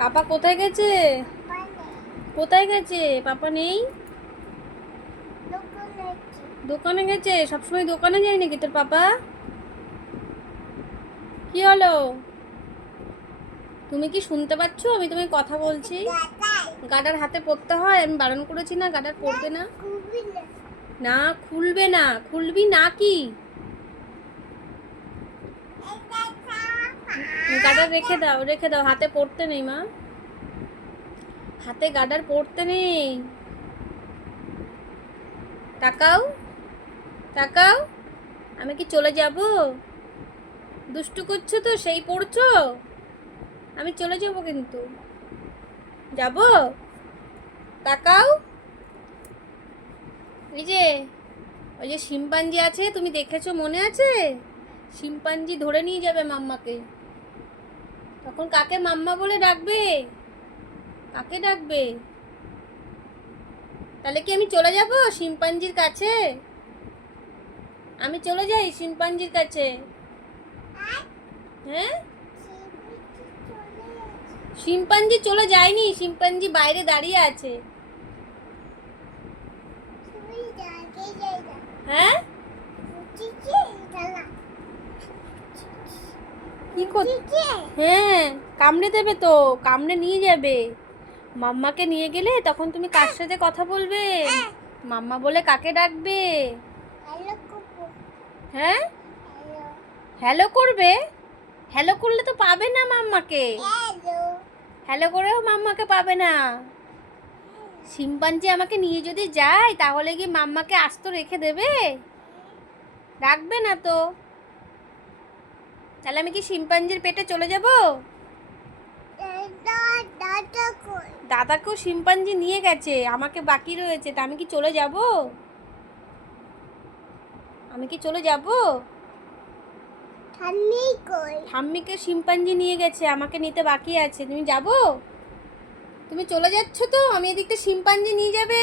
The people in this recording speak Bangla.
পাপা কোথায় গেছে? কোথায় গেছে? পাপা নেই। দোকানে গেছে? সবসময় দোকানে যায় নাকি তোর পাপা? কি হলো? তুমি কি শুনতে পাচ্ছ আমি তোমায় কথা বলছি? গার্ডার হাতে পড়তে হয়, আমি বারণ করেছি না গার্ডার পরবে না? না খুলবে না। খুলবি না কি? গার্ডার রেখে দাও, রেখে দাও, হাতে পড়তে নেই মা, হাতে গার্ডার পড়তে নেই। তাকাও, তাকাও। আমি কি চলে যাব? দুষ্টু করছো তো সেই পড়ছো? আমি চলে যাব কিন্তু। যাব? তাকাও। এই যে ওই যে শিম্পাঞ্জি আছে, তুমি দেখেছো মনে আছে? শিম্পাঞ্জি ধরে নিয়ে যাবে মাম্মাকে, তখন কাকে মাম্মা বলে ডাকবে? কাকে ডাকবে? তাহলে কি আমি চলে যাব শিম্পাঞ্জির কাছে? আমি চলে যাই শিম্পাঞ্জির কাছে? হ্যাঁ, শিম্পাঞ্জি চলে যায়নি, শিম্পাঞ্জি বাইরে দাঁড়িয়ে আছে। হ্যাঁ, কি করছে? হ্যাঁ, কামড়ে দেবে তো, কামড়ে নিয়ে যাবে। মাম্মাকে নিয়ে গেলে তখন তুমি কার সাথে কথা বলবে? মাম্মা বলে কাকে ডাকবে? হ্যাঁ, হ্যালো করবে? হ্যালো করলে তো পাবে না মাম্মাকে। হ্যালো করেও মাম্মাকে পাবে না। শিম্পাঞ্জি আমাকে নিয়ে যদি যায় তাহলে কি মাম্মাকে আস্ত রেখে দেবে? রাখবে না তো। তাহলে আমি কি শিম্পাঞ্জির পেটে চলে যাব? দাদাকেও শিম্পাঞ্জি নিয়ে গেছে, আমাকে বাকি রয়েছে, তা আমি কি চলে যাব? আমি কি চলে যাব? ঠাম্মিকে শিম্পাঞ্জি নিয়ে গেছে, আমাকে নিতে বাকি আছে। তুমি যাব? তুমি চলে যাচ্ছ তো? আমি এদিকটা শিম্পাঞ্জি নিয়ে যাবে।